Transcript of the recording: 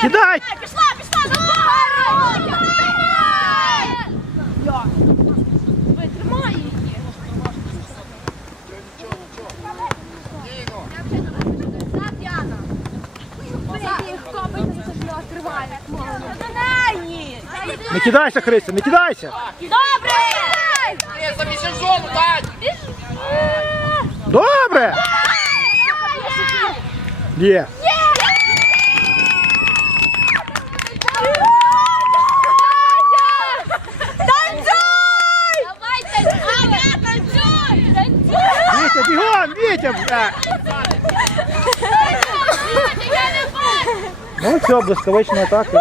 Кидай! Пішла, пішла, забирай! Ви тримай її. Хто би це тобі відкриває? До неї! Не кидайся, Христя, не кидайся! Добре! Зону, Тань! Добре! Є! Вітя! Вітя! Я не бачу! Ну все, блискавична атака.